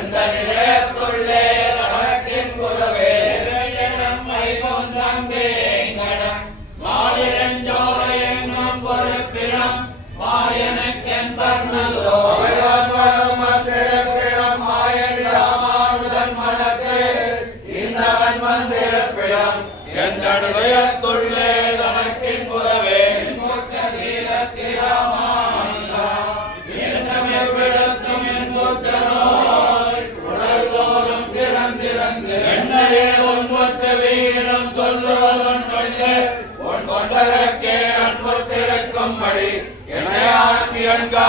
எந்த நிலையத்துள்ளே தனக்கின் புறவே நம்மை சொந்தம்பேங்கடம் மாலிரஞ்சோலை எங்கும் பொறுப்பிடம் மாயனுக்கென் தன்னதோ மந்திரப்பிடம் மாயன் ராமானுதன் மனத்து இன்னவன் மந்திரப்பிடம் எந்த நிலையத்துள்ளே தனக்கின் புறவே வீரம் சொல்லுவதொன்றே உன் கொண்டதற்கே அன்பு திறக்கும்படி இணையாக்கி அன்கா